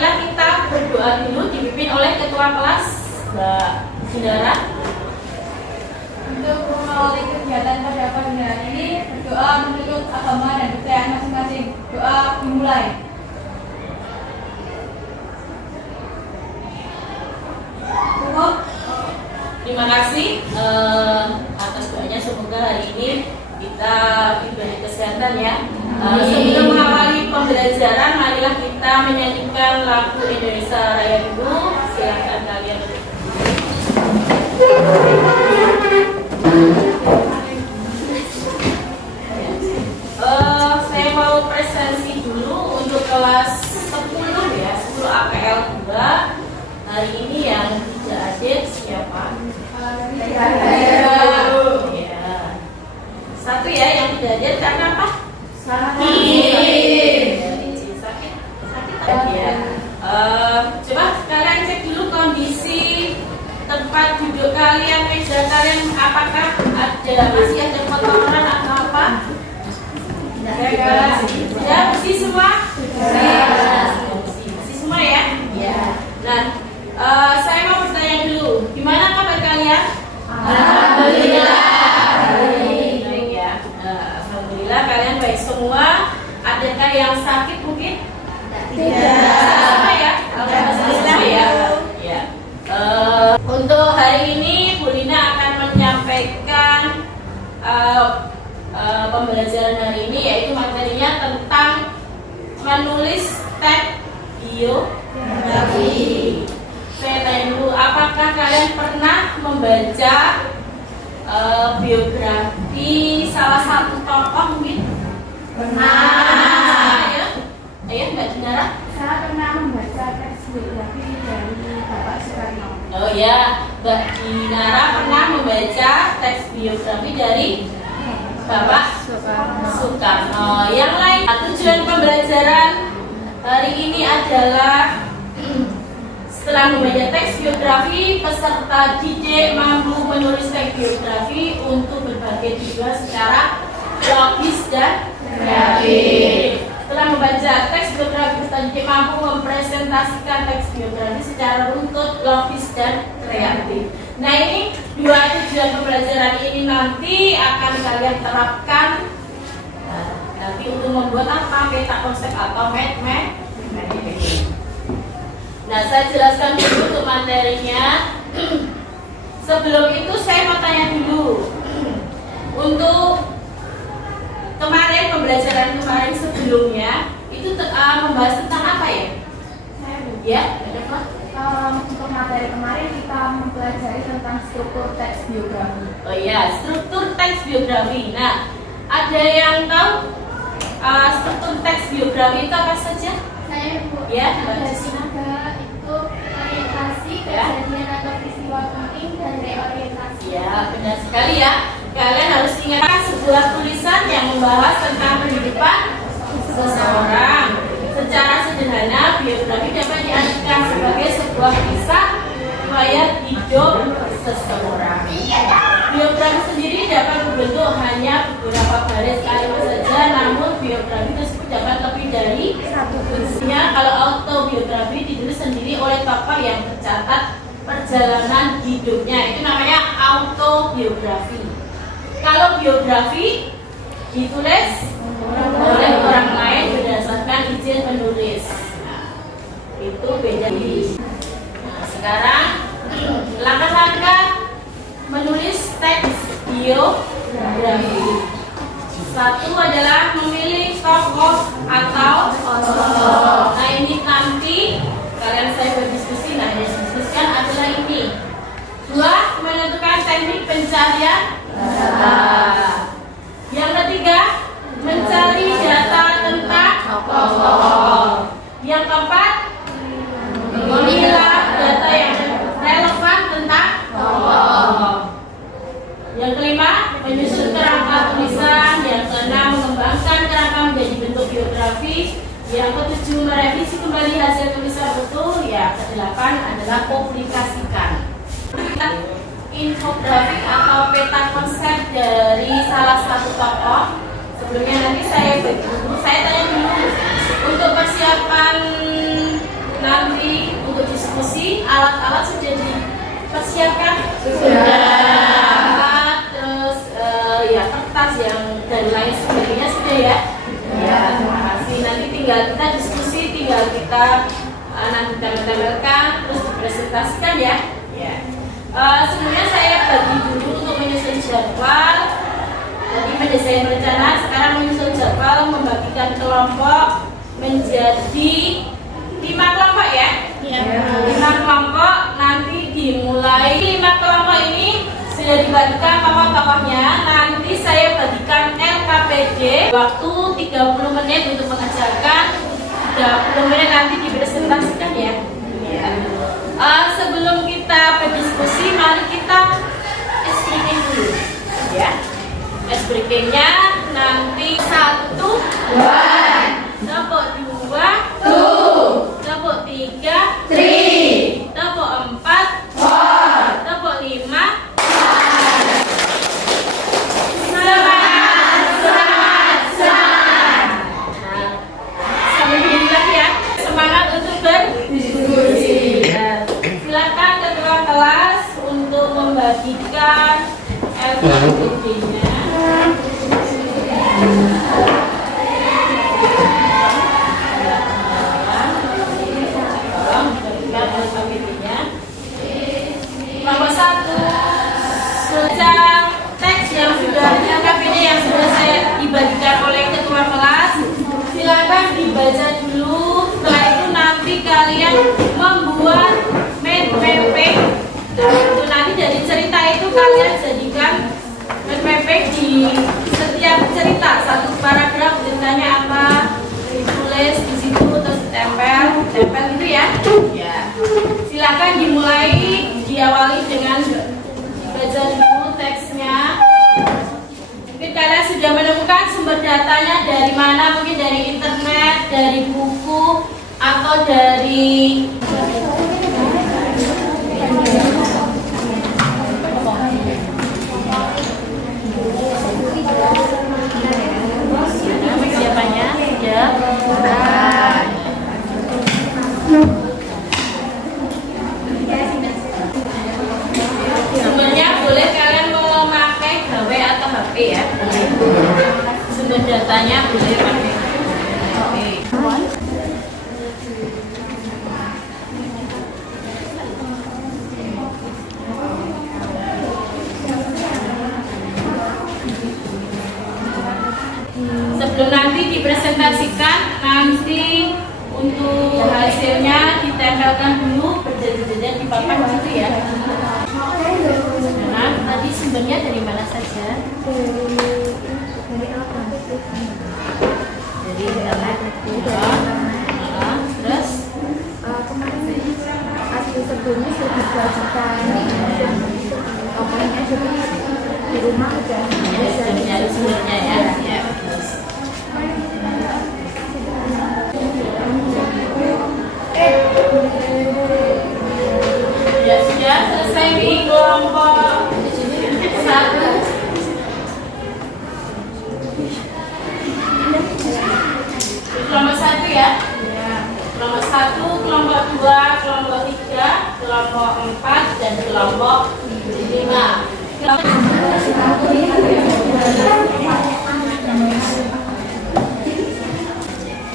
marilah kita berdoa dulu dipimpin oleh Ketua Kelas Mbak Jendara. Untuk mengawali kegiatan pada pagi hari ini, berdoa menurut agama dan budaya masing-masing. Doa dimulai. Cukup. Terima kasih atas doanya. Semoga hari ini kita diberi kesehatan ya. Sebelum mengawali pembelajaran, marilah kita menyanyikan lagu Indonesia Raya dulu. Silakan kalian. Saya mau presentasi dulu untuk kelas 10 ya, 10 APL 2. Hari ini yang tidak hadir siapa? Ya. Satu ya yang tidak hadir karena apa? Sakit tadi ya. Coba kalian cek dulu kondisi tempat duduk kalian, meja kalian, apakah masih ada kotoran atau apa? Sudah bersih semua? Bersih semua ya? Nah, saya mau bertanya dulu, gimana kabar kalian? Alhamdulillah. Baik ya. Alhamdulillah kalian baik semua. Adakah yang sakit mungkin? Tidak. Sama ya? Alhamdulillah ya. Ya. Untuk hari ini Bu Lina akan menyampaikan pembelajaran hari ini, yaitu materinya tentang menulis teks biografi. Saya tanya dulu, apakah kalian pernah membaca biografi salah satu tokoh mungkin? Pernah. Ayo Mbak Jendara. Saya pernah membaca teks biografi dari Bapak Soekarno. Oh ya, Mbak Jendara pernah membaca teks biografi dari Bapak Soekarno. Yang lain, tujuan pembelajaran hari ini adalah setelah membaca teks biografi, peserta didik mampu menulis teks biografi untuk berbagai tujuan secara logis dan kreatif. Setelah membaca teks biografi, peserta didik mampu mempresentasikan teks biografi secara runtut, logis dan kreatif. Nah, ini dua tujuan pembelajaran ini nanti akan kalian terapkan nanti untuk membuat apa? Peta konsep atau map. Nah, saya jelaskan dulu untuk materinya. Sebelum itu saya mau tanya dulu. Untuk kemarin pembelajaran kemarin sebelumnya itu membahas tentang apa ya? Ya, ada apa? Untuk materi kemarin kita mempelajari tentang struktur teks biografi. Oh iya, struktur teks biografi. Nah, ada yang tahu struktur teks biografi itu apa saja? Saya Bu, Ya, Mbak ada Justina. itu orientasi, Ya. kejadian atau peristiwa penting dan reorientasi. Ya, benar sekali ya. Kalian harus ingat sebuah tulisan yang membahas tentang kehidupan seseorang. Secara sederhana, biografi dapat diartikan sebagai sebuah kisah riwayat hidup seseorang. Biografi sendiri dapat berbentuk hanya beberapa baris kalimat saja, namun biografi tersebut dapat lebih dari satu tulisnya. Kalau autobiografi ditulis sendiri oleh tokoh yang tercatat perjalanan hidupnya, itu namanya autobiografi. Kalau biografi ditulis oleh orang lain berdasarkan izin penulis. Nah, itu beda. Nah, sekarang langkah-langkah menulis teks biografi. Satu adalah memilih tokoh atau tokoh. Nah, ini nanti kalian saya berdiskusi. Nah, yang diskusikan adalah ini. Dua, menentukan teknik pencarian data. Yang ketiga, mencari data tentang tokoh. Yang keempat, memilah data yang relevan tentang tokoh. Yang kelima, menyusun kerangka tulisan. Yang keenam, mengembangkan kerangka menjadi bentuk biografi. Yang ketujuh, merevisi kembali hasil tulisan betul. Yang kedelapan adalah publikasikan. Infografik atau peta konsep dari salah satu tokoh. Sebelumnya nanti saya tanya dulu untuk persiapan alat-alat sudah dipersiapkan? Terus ya kertas yang dan lain sebagainya sudah ya? Ya, terima kasih. Nanti tinggal kita diskusi, tinggal kita nanti tempel-tempelkan, terus dipresentasikan ya? Ya. Sebenarnya saya bagi dulu untuk menyusun jadwal. Tadi mendesain rencana, sekarang menyusun jadwal, membagikan kelompok menjadi 5 kelompok ya? Ya. 5 kelompok, nanti dimulai 5 kelompok ini sudah dibagikan tokoh-tokohnya. Nanti saya bagikan LKPD, waktu 30 menit untuk mengajarkan, 30 menit nanti dipresentasikan ya? Ya. Sebelum kita berdiskusi, mari kita ice breaking dulu ya. Ice breakingnya nanti 1, 1, tepuk 2, 2, tepuk 3, 3, tepuk 4, 4, tepuk 5. Semangat, semangat, semangat. Nah, sambil berdiri lagi ya. Semangat untuk berdiskusi. Silakan ketua kelas untuk membagikan LKPD-nya. Nomor 1, sejak teks yang sudah LKPD yang sudah saya dibagikan oleh ketua kelas, silakan dibaca dulu. Setelah itu nanti kalian membuat mapping. Itu nanti dari cerita itu kalian jadikan mapping di setiap cerita, satu paragraf ceritanya apa, ditulis di situ terus tempel gitu ya. Ya. Silakan dimulai, diawali dengan baca dulu teksnya. Mungkin kalian sudah menemukan sumber datanya dari mana, mungkin dari internet, dari buku, atau dari siapanya sudah. Sumbernya boleh kalian memakai HP atau HP ya. Sumber datanya boleh pakai HP. Sebelum nanti dipresentasikan, nanti untuk hasilnya ditempelkan dulu berjejer-jejer di papan gitu ya. Nah, tadi sumbernya dari mana saja? Dari internet. Terus kemarin asli sebelumnya sudah dibagikan pokoknya jadi di rumah udah sudah mencari sumbernya ya. Ya. Ya sudah selesai di kelompok 1. Kelompok 1 ya. Kelompok 1, kelompok 2, kelompok 3, kelompok 4 dan kelompok 5.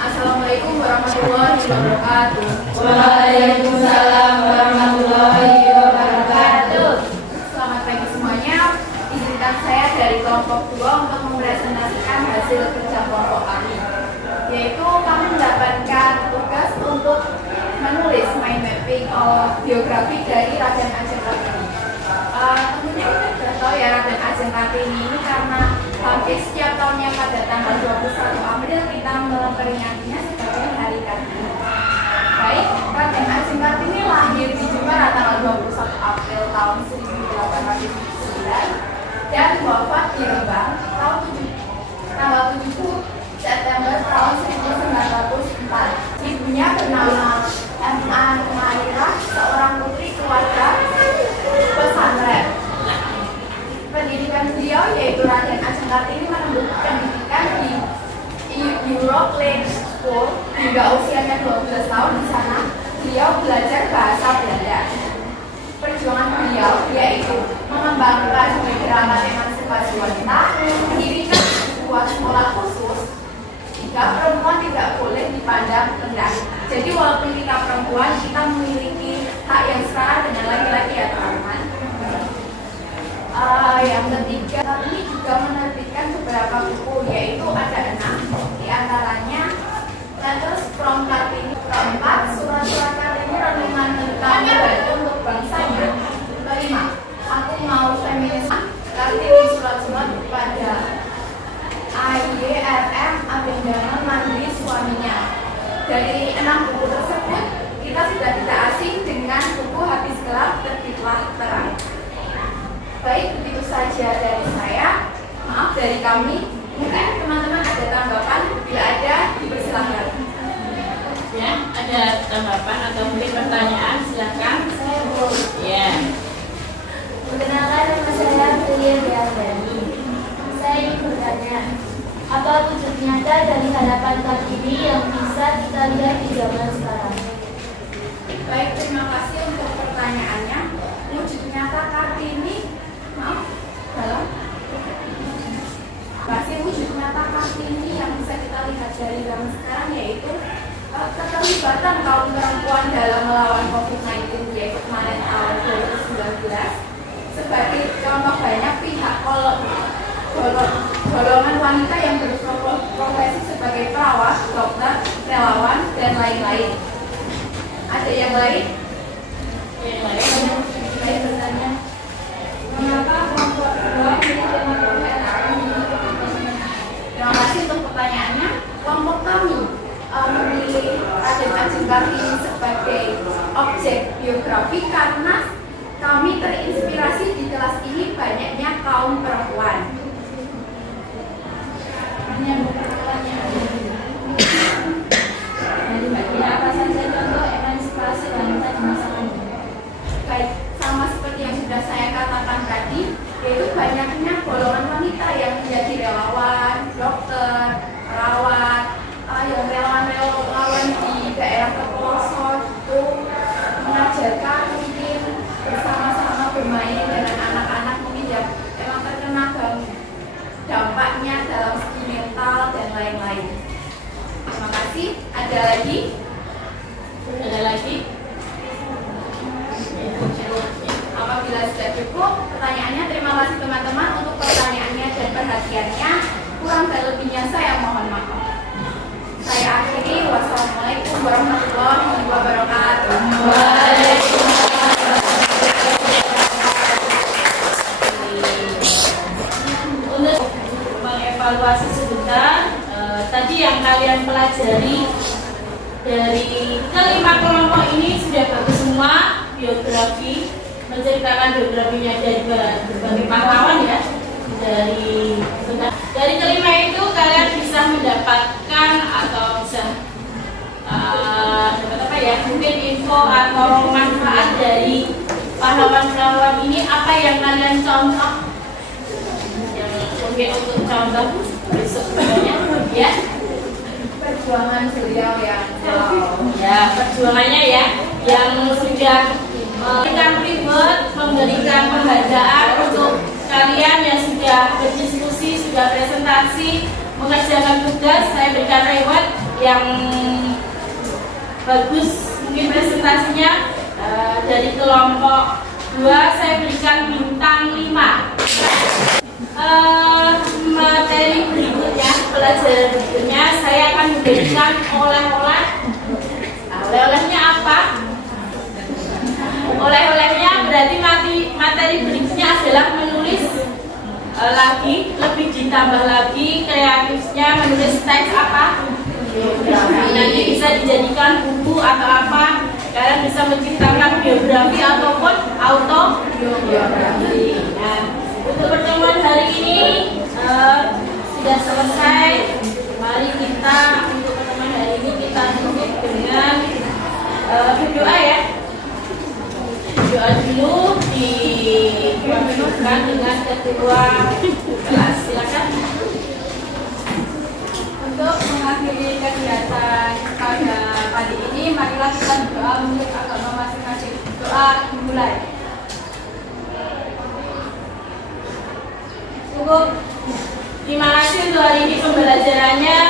Assalamualaikum warahmatullahi wabarakatuh. Waalaikumsalam warahmatullahi wabarakatuh. Selamat pagi semuanya. Izinkan saya dari kelompok 2 untuk mempresentasikan hasil kerja kelompok kami. Yaitu kami mendapatkan tugas untuk menulis mind mapping biografi dari Raden Ajeng Kartini. Tentunya kita sudah tahu ya Raden Ajeng Kartini ini karena hampir setiap tahunnya pada tanggal 21 April kita memperingatinya sebagai Hari Kartini. Baik, Raden Ajeng Kartini lahir di Jepara tanggal 21 April tahun 1809 dan wafat di Rembang tanggal 7 September tahun 1904. Ibunya bernama M.A. Mairah, seorang putri keluarga pesantren. Pendidikan beliau yaitu Raden Ajeng Kartini menempuh pendidikan di mengembangkan gerakan emansipasi wanita, mendirikan sebuah sekolah khusus, jika perempuan tidak boleh dipandang rendah. Jadi walaupun kita perempuan, kita memiliki hak yang setara dengan laki-laki ya teman-teman. Yang ketiga, kami juga menerbitkan beberapa buku, yaitu ada 6, diantaranya Letters from Kartini. Keempat, surat-surat Kartini renungan tentang membantu untuk bangsanya. Kelima, Aku Mau Feminisme, Kartini surat-surat kepada AYRM Abindangan Mandiri suaminya. Dari 6 buku tersebut, kita sudah tidak asing dengan buku Habis Gelap Terbitlah Terang. Baik, begitu saja dari saya. Maaf dari kami. Mungkin teman-teman ada tanggapan, bila ada dipersilakan. Ya, ada tanggapan atau mungkin pertanyaan, silakan. Ya. Perkenalkan, nama saya Filia Diardani. Saya ingin bertanya, apa wujud nyata dari harapan Kartini yang bisa kita lihat di zaman sekarang? Baik, terima kasih untuk pertanyaannya. Wujud nyata Kartini, dalam masih wujud nyata Kartini yang bisa kita lihat dari zaman sekarang, yaitu keterlibatan kaum perempuan dalam melawan COVID-19, yaitu kemarin tahun 2019. Sebagai contoh, banyak pihak golongan wanita yang berprofesi sebagai perawat, dokter, relawan, dan lain-lain. Ada yang lain? Yang lain? Saya bertanya, mengapa kelompok kedua Terima kasih untuk pertanyaannya. Kelompok kami memilih Raden Ajeng Kartini sebagai objek biografi karena kami terinspirasi di kelas ini banyaknya kaum perempuan. Dari bagian apa saja contoh emansipasi wanita di masa kini? Baik, sama seperti yang sudah saya katakan tadi, yaitu banyaknya golongan wanita yang menjadi relawan, dokter, perawat, yang relawan di daerah terpelosok itu mengajarkan mungkin bersama-sama bermain dengan anak-anak mungkin yang memang terkena dampaknya dalam segi mental dan lain-lain. Terima kasih. Ada lagi? Ada lagi? Apabila sudah cukup pertanyaannya, terima kasih teman-teman untuk pertanyaannya dan perhatiannya. Kurang dan lebihnya saya mohon maaf. Saya akhiri. Wassalamualaikum warahmatullahi wabarakatuh. Untuk mengevaluasi sebentar, tadi yang kalian pelajari dari kelima kelompok ini sudah bagus semua. Biografi, menceritakan biografinya dari berbagai pahlawan ya. Dari kelima itu kalian bisa mendapatkan atau bisa dapat apa ya, mungkin info atau manfaat dari pahlawan-pahlawan ini. Apa yang kalian contoh, yang mungkin untuk contoh besok sebenarnya ya, Perjuangan beliau yang ya perjuangannya ya, yang sudah memberikan ribet, memberikan pembacaan untuk kalian yang sudah berdiskusi, sudah presentasi, mengerjakan tugas. Saya berikan reward yang bagus mungkin presentasinya. Dari kelompok 2 saya berikan bintang 5. Materi berikutnya, pelajaran berikutnya saya akan memberikan oleh-oleh. Oleh-olehnya apa? Oleh-olehnya berarti materi berikutnya adalah menulis lagi, lebih ditambah lagi kreatifnya, menulis teks apa? Biografi. Nanti bisa dijadikan buku atau apa. Kalian bisa menciptakan biografi ataupun autobiografi. Nah, untuk pertemuan hari ini sudah selesai. Mari kita untuk pertemuan hari ini kita tutup dengan berdoa ya. Doa dulu dipimpinkan dengan ketua kelas. Silakan. Untuk mengakhiri kegiatan pada pagi ini, marilah kita berdoa menurut agama masing-masing. Doa dimulai. cukup. Terima kasih untuk hari ini pembelajarannya.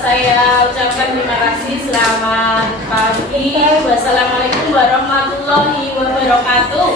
Saya ucapkan terima kasih. Selamat pagi. Wassalamualaikum warahmatullahi wabarakatuh.